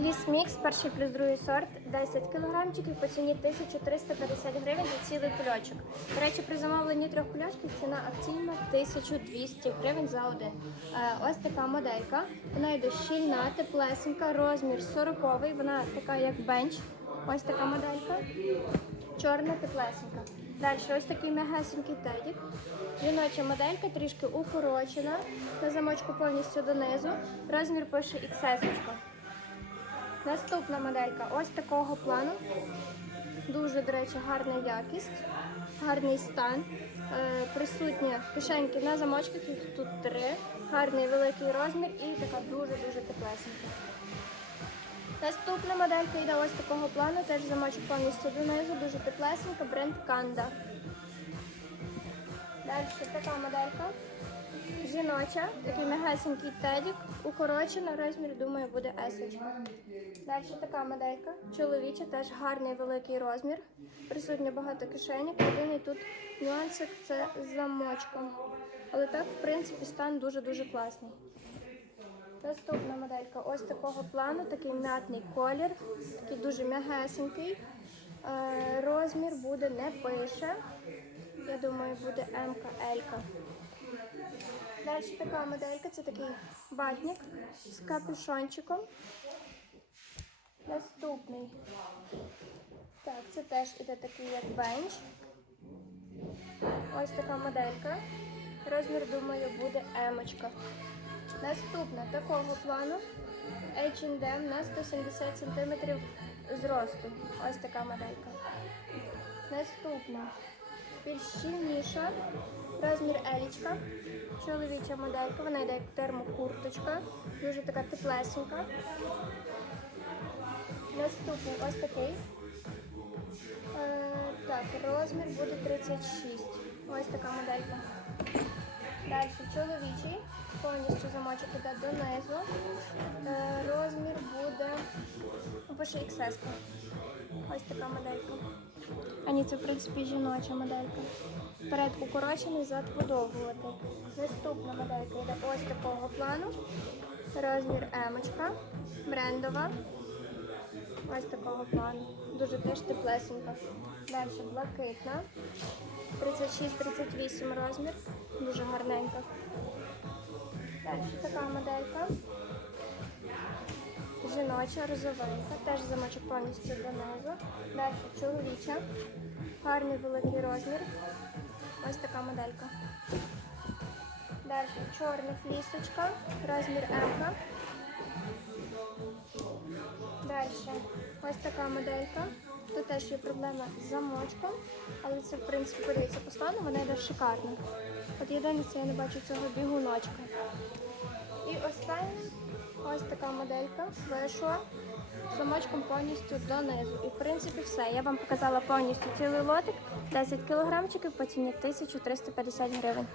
Ліс мікс, перший плюс другий сорт, 10 кілограмчиків по ціні 1350 гривень за цілий кульочок. До речі, при замовленні трьох кульочків ціна акційна 1200 гривень за один. Е, ось така моделька. Вона йде щільна, теплесенька, розмір 40 вона така як бенч. Ось така моделька. Чорна теплесенька. Далі ось такий мегасенький тедік. Жіноча моделька трішки укорочена. На замочку повністю донизу. Розмір пише XS. Наступна моделька ось такого плану. Дуже, до речі, гарна якість, гарний стан. Е, присутні кишеньки на замочках, їх тут три. Гарний великий розмір і така дуже-дуже теплесенька. Наступна моделька йде ось такого плану, теж замочок повністю донизу, дуже теплесенька, бренд Kanda. Далі така моделька. Жіноча, такий мегасенький тедік, укорочена, розмір, думаю, буде есочка. Далі така моделька. Чоловіча, теж гарний великий розмір. Присутньо багато кишеньок. Єдиний тут нюансик це замочка. Але так, в принципі, стан дуже-дуже класний. Наступна моделька ось такого плану, такий м'ятний колір, такий дуже м'ягесенький. Е, розмір буде не пише. Я думаю, буде МК, Елька. Далі така моделька, це такий батник з капюшончиком. Наступний. Так, це теж іде такий як бенч. Ось така моделька. Розмір, думаю, буде емочка. Наступна такого плану H&M на 170 см зросту. Ось така моделька. Наступна більш щільніша, розмір елічка, чоловіча моделька, вона йде як термокурточка, дуже така теплесенька. Наступний ось такий. Е, так, розмір буде 36. Ось така моделька. Далі чоловічий, повністю замочок іде донизу. Е, розмір буде ну, пише XS. Ось така моделька. А ні, це в принципі жіноча моделька. Перед укорочений, зад подовгувати. Наступна моделька йде ось такого плану. Розмір емочка, брендова. Ось такого плану. Дуже теж теплесенька. Далі блакитна. 36-38 розмір. Дуже гарненька. Далі така моделька. Жіноча, розовенька. Теж замочок повністю донизу. Далі чоловіча. Гарний великий розмір. Ось така моделька. Далі чорна флісочка. Розмір М. Далі ось така моделька. Тут теж є проблема з замочком, але це в принципі подається по стану, вона йде шикарно. От єдине, це я не бачу цього бігуночка. Ось така моделька вийшла сумочком повністю донизу. І в принципі все. Я вам показала повністю цілий лотик, 10 кілограмчиків по ціні 1350 гривень.